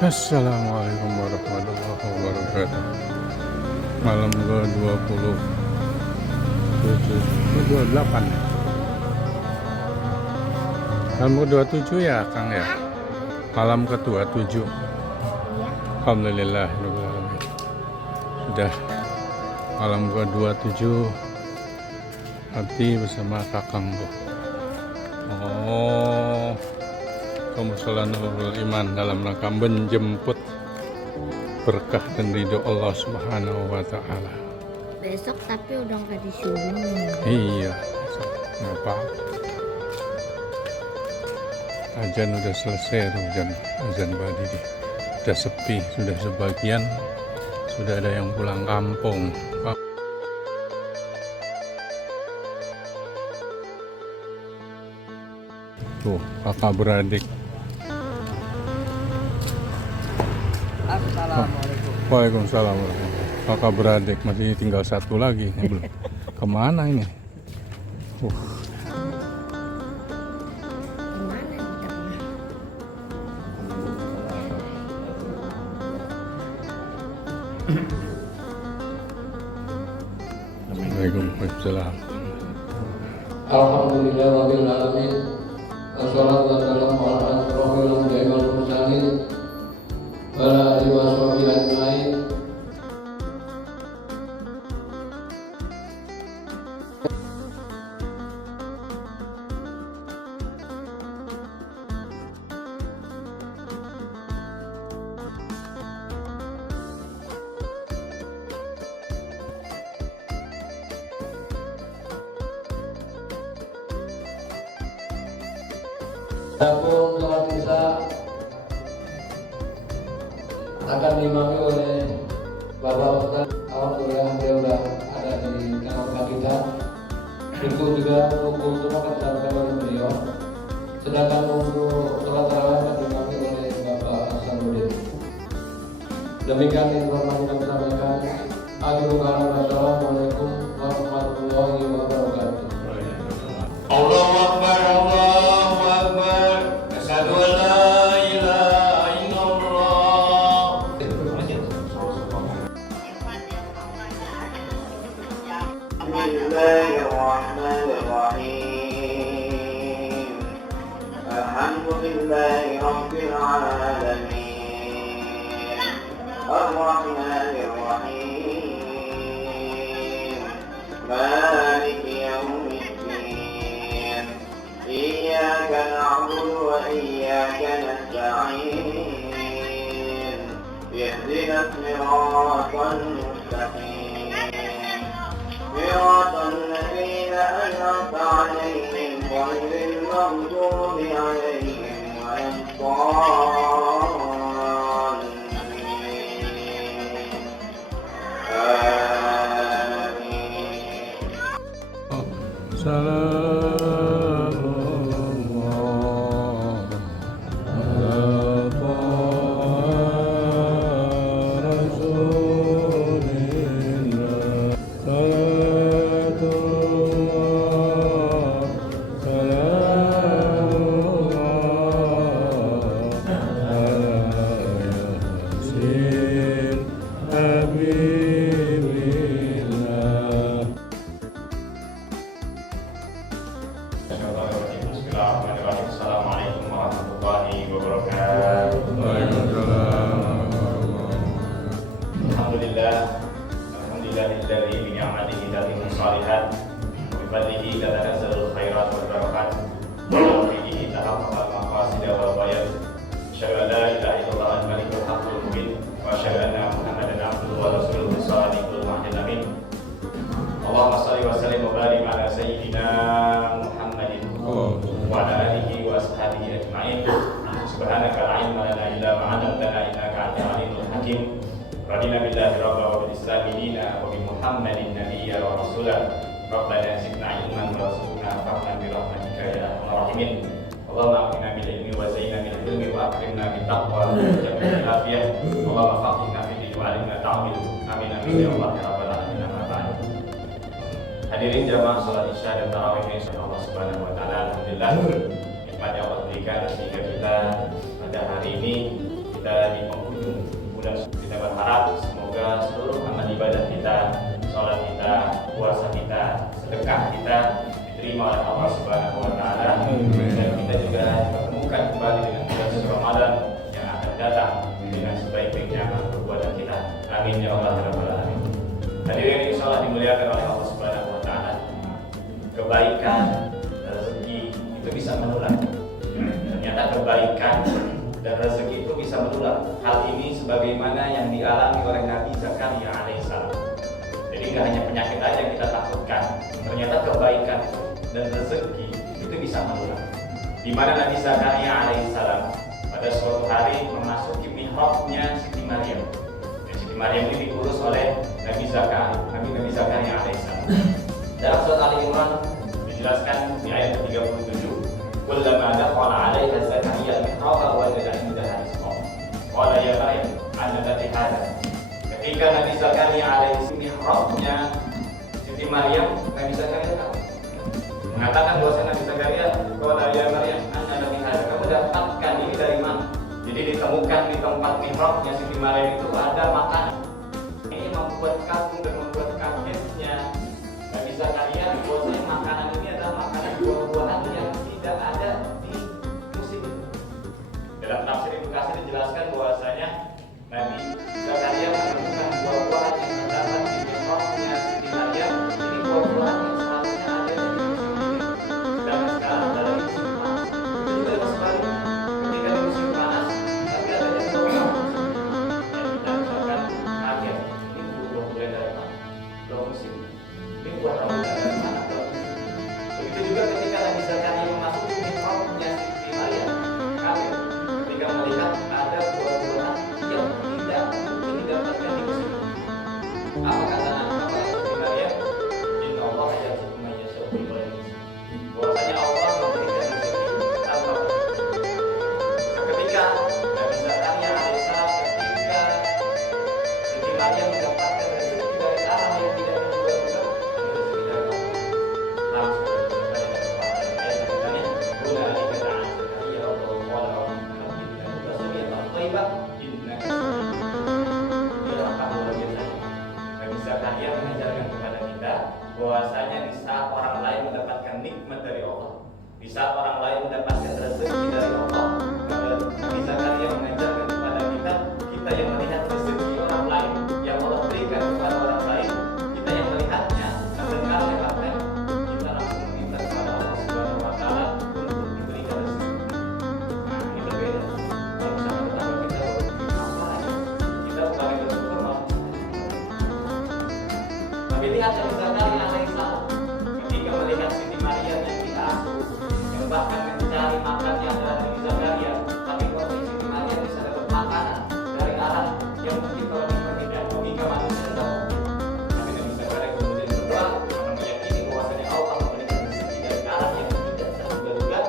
Assalamualaikum warahmatullahi wabarakatuh. Malam ke-27, 28 ya? Malam ke-27 ya Kang ya? Malam ke-27. Alhamdulillah sudah malam ke-27 Abdi bersama Kakang Bu. Oh, kemusola Nurul Iman dalam rangka menjemput berkah dan ridho Allah Subhanahu wa Ta'ala. Besok tapi udah nggak disuruh. Iya, besok kenapa? Azan udah selesai, azan pagi udah sepi, sudah sebagian sudah ada yang pulang kampung. Tuh, kakak beradik. Assalamualaikum. Waalaikumsalam warahmatullahi. Kakak beradik masih tinggal satu lagi yang belum. Kemana ini? Gimana kita? Waalaikumsalam. Alhamdulillah rabbil alamin. Wassalatu wassalamu ala asyrofil anbiya'i wal mursalin wa ala alihi wa sahbihi ajmain. Adapun sholat isya akan diimami oleh Bapak Ustadz. Alhamdulillah beliau sudah ada di tengah-tengah kita. Itu juga pukul itu akan disampaikan oleh beliau. Sedangkan untuk sholat tarawih akan diimami oleh Bapak Hasanuddin. Demikian informasi yang kami sampaikan. Assalamualaikum warahmatullahi wabarakatuh. Allahu Akbar, Allahu Akbar. Asyhadu an la ilaha illallah. Bismillahirrahmanirrahim. Alhamdulillahi rabbil alamin. Ar-Rahmanir Rahim. Maliki yaumiddin. إياك نعبد وإياك نستعين اهدنا الصراط المستقيم صراط الذين أنعمت عليهم غير المغضوب عليهم ولا الضالين آمين. Salam. Assalamualaikum warahmatullahi wabarakatuh. Alhamdulillah, alhamdulillahilladzi bi ni'matihi tatimmu shalihat wa bi fadlihi tatanazzalu khairat wal barakat wa bi fadlihi tahaqqaqal maqasid wal ghayat. Asyhadu an la ilaha illallah al-malikul haqqul mubin wa asyhadu anna Muhammadan abduhu wa rasuluhu shadiqul wa'dil amin. Allahumma shalli wa sallim wa barik ala sayyidina Muhammadin wa ala alihi wa ashabihi ajma'in. Subhanaka la ilma lana illa ma 'allamtana innaka antal alimul hakim. Radina billahi rabba wa bil islami dina wa bi Muhammadin nabiyya wa rasulah. Rabbana zidna ilman warzuqna fahman bi rahmatika ya arhamar rahimin. Allahumma aqina bil ilmi wa zayyina bil ilmi wa akrimna bit taqwa wa jamil bil afiyah. Allahumma faqihna fid din wa 'allimna ta'wil. Amin amin ya Allah ya rabbal alamin. Hadirin jamaah salat isya dan tarawih yang disayang Allah Subhanahu wa taala. Alhamdulillah nikmat yang Allah berikan sehingga kita pada hari ini kita di penghujung bulan. Kita berharap semoga seluruh amal ibadah kita, sholat kita, puasa kita, sedekah kita diterima oleh Allah Subhanahu wa Ta'ala, dan kita juga dipertemukan kembali dengan bulan suci Ramadan yang akan datang dengan sebaik-baiknya amal perbuatan kita. Amin ya Allah ya Rabbal Alamin. Hadirin insyaallah dimuliakan oleh Allah Subhanahu wa Ta'ala. Kebaikan, rezeki itu bisa menular. Ternyata kebaikan dan rezeki itu bisa menular. Hal ini sebagaimana yang dialami oleh Nabi Zakaria alaihissalam. Jadi nggak hanya penyakit aja yang kita takutkan, ternyata kebaikan dan rezeki itu bisa menular. Di mana Nabi Zakaria alaihissalam pada suatu hari memasuki mihrabnya Siti Maryam. Dan Siti Maryam ini diurus oleh Nabi Zakaria alaihissalam. Dalam surat Ali Imran dijelaskan di ayat ke-37, kullama dakhala 'alaiha Zakaria al-mihraba wajada 'indaha rizqan. Qala ya Maryam, anna laki hadha. Ketika Nabi Zakaria alaihi mihrabnya Siti Maryam, Nabi Zakaria mengatakan bahwa Nabi Zakaria, qala ya Maryam, anna laki hadha. Kamu dapatkan ini dari mana? Jadi ditemukan di tempat mihrabnya Siti Maryam itu ada makanan. Ini membuat kagum dan membuat kagetnya Nabi Zakaria bahwasanya makanan ini adalah makanan buah-buahan yang tidak ada di musim itu. Dalam tafsir Ibnu Katsir dijelaskan bahwasanya Nabi Zakaria menemukan buah-buahan yang terdapat di mihrabnya Siti Maryam. Ini buah-buahan yang seharusnya ada di musim ini, sedangkan sekarang ada di musim panas. Itu juga sebaliknya, ketika di musim panas tapi adanya buah-buahan yang kita misalkan kaget, ini buah-buahan dari mana? Belum musim. Ini buah rambutan dari mana? Belum musim. Begitu juga ketika Nabi Zakaria memasuki mihrabnya Siti Maryam, kaget ketika melihat ada buah-buahan yang tidak mungkin didapatkan di musim ini. Apa kata Siti Maryam? Inna Allah yarzuqu man yasha'u bighairi hisab. Bahwasanya Allah memberikan rezeki tanpa batas. Ketika Nabi Zakaria alaihissalam, ketika Siti Maryam mendapatkan rezeki dari arah yang tidak terduga-duga, rezeki dari Allah. Langsung Zakaria mengajarkan kepada kita bahwasanya di saat orang lain mendapatkan nikmat dari Allah, di saat orang lain mendapatkan rezeki dari Allah, maka Nabi Zakaria mengajarkan kepada kita, kita yang melihat rezeki orang lain yang Allah berikan kepada orang lain, kita yang melihatnya, mendengarnya bahkan, kita langsung meminta kepada Allah Subhanahu wa Ta'ala untuk diberikan rezeki. Nah, ini berbeda. Kalau misalnya tetangga kita apa aja, kita bukan bersyukur malah. Tapi lihat Nabi Zakaria alaihissalam ketika melihat Siti Maryam yang diasuh, yang bahkan mencari makan yang ada Nabi Zakaria, tapi kok Siti Maryam bisa dapat makanan dari arah yang mungkin kalau tidak logika manusia tahu. Tapi Nabi Zakaria kemudian berdoa karena meyakini bahwasanya Allah memberikan rezeki dari arah yang tidak terduga-duga.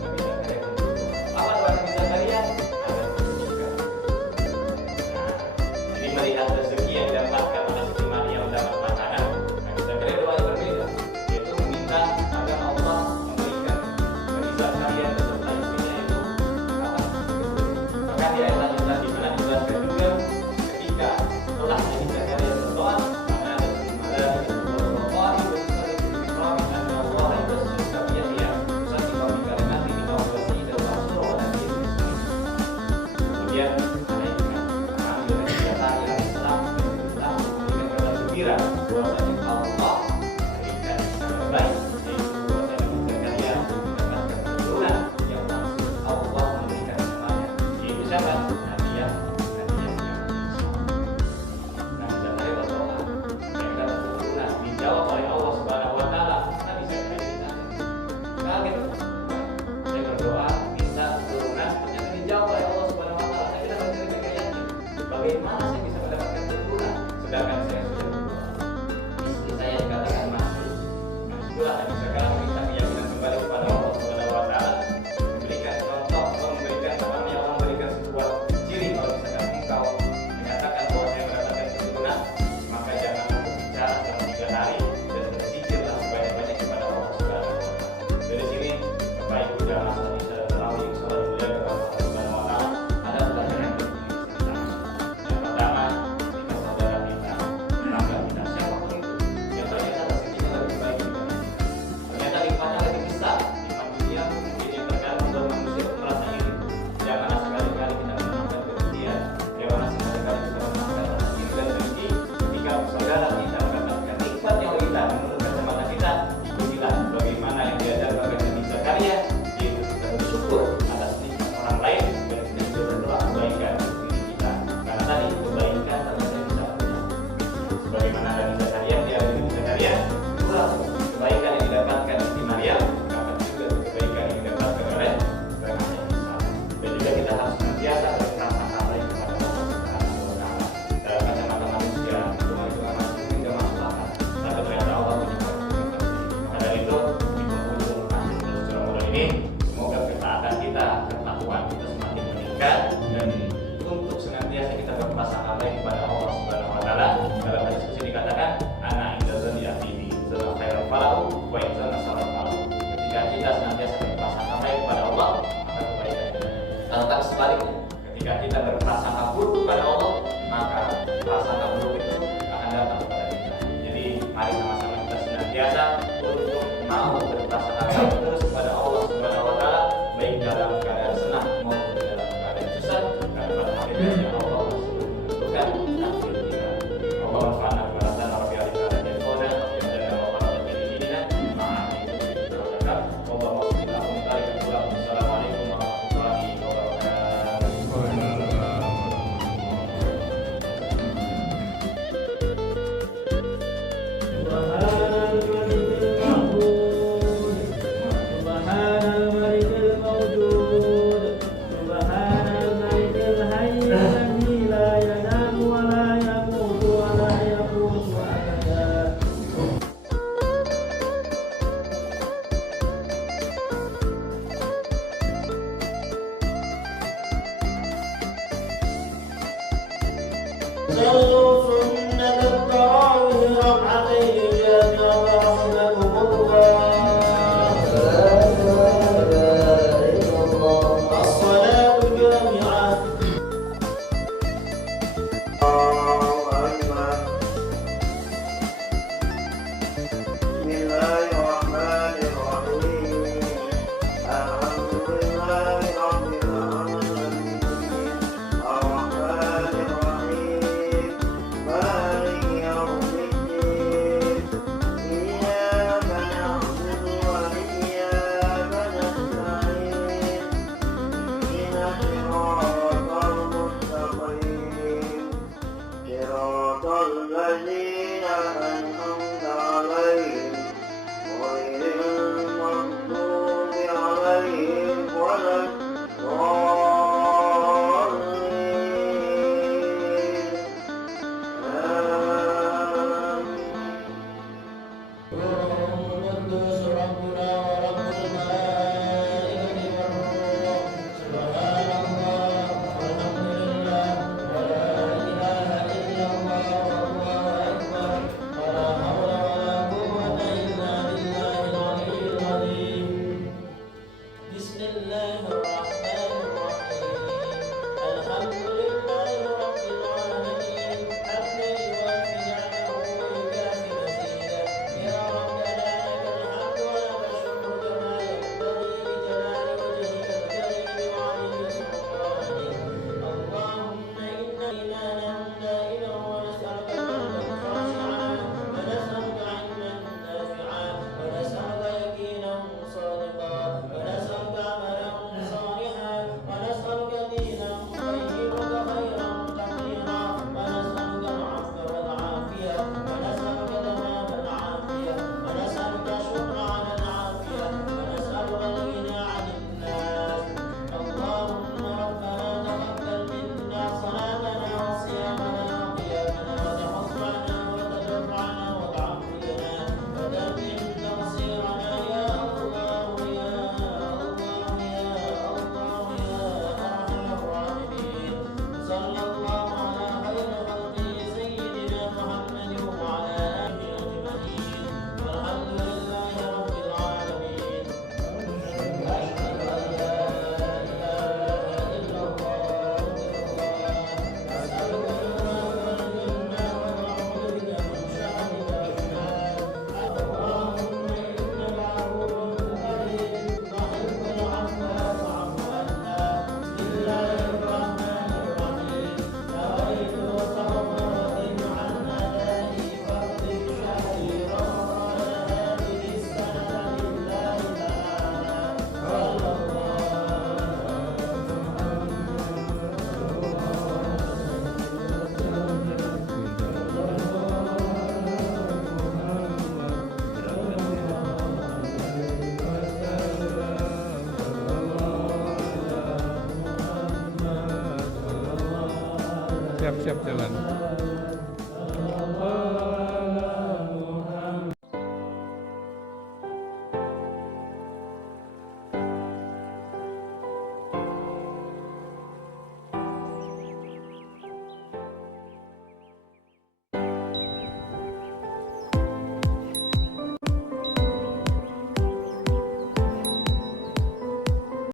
Nabi Zakaria kemudian apa doa Nabi Zakaria? Agar terwujudkan. Nah, jadi melihat rezeki yang didapatkan oleh Siti Maryam dapat makanan, Nabi Zakaria doa yang berbeda, yaitu meminta agar Allah memberikan Nabi Zakaria beserta istrinya itu apa? Maka di ayat lanjutan di mana dijelaskan juga ketika setelah Nabi Zakaria berdoa, maka ada Allah itu kemudian bahwasanya Allah berikan yang baik, yaitu bahwasanya Zakaria mendapatkan keturunan yang langsung Allah memberikan semuanya, yaitu siapa? Nabi yang Nabi Zakaria berdoa yang dapat keturunan dijawab oleh Allah Subhanahu wa Ta'ala. Nabi Zakaria ditanya, kaget, saya berdoa minta keturunan ternyata dijawab oleh Allah Subhanahu wa Ta'ala. Saya kira Nabi Zakaria yakin, bagaimana saya bisa mendapatkan keturunan sedangkan saya saya dikatakan masuk. Itulah Nabi Zakaria meminta keyakinan kembali kepada Allah Subhanahu wa Ta'ala, memberikan contoh, memberikan Allah memberikan sebuah harus senantiasa berprasangka baik kepada Allah Subhanahu wa Ta'ala. Dalam kacamata manusia, cuma masuk tidak masuk akal. Tapi ternyata Allah punya maka dari itu di penghujung akhir bulan Ramadan ini, semoga ketaatan kita, ketakwaan kita semakin meningkat dan untuk senantiasa kita berprasangka baik kepada Allah Subhanahu wa Ta'ala. Dalam hadis qudsi dikatakan, ana inda zanni abdi zalla khairan falahu wa in zanna sarran falahu. Ketika kita senantiasa berprasangka baik kepada Allah, maka kebaikan kita. Tentang sebaliknya, ketika kita berprasangka buruk kepada Allah, maka prasangka buruk itu akan datang kepada kita. Jadi mari sama-sama kita senantiasa untuk mau berprasangka baik terus kepada Allah Subhanahu wa Ta'ala, baik dalam keadaan senang maupun dalam keadaan susah, karena pada akhirnya Allah masih menentukan takdir kita. Allah manfaatkan kepada Rabbi alika dan Yahona dan Allah pada dinina ma'ani berkata Allah wasbilah umtari ketulah. Assalamualaikum warahmatullahi wabarakatuh. صلوا سنة التراويح ركعتين جامعة رحمكم الله. الصلاة جامعة. بسم الله الرحمن الرحيم. الحمد لله رب العالمين. الرحمن الرحيم. مالك يوم الدين. إياك نعبد وإياك نستعين. اهدنا الصراط المستقيم. صراط الذين أنعمت عليهم غير المغضوب عليهم ولا الضالين. آمين. قدوس ربنا ورب الملائكة والروح. سبحان الله Siap-siap jalan.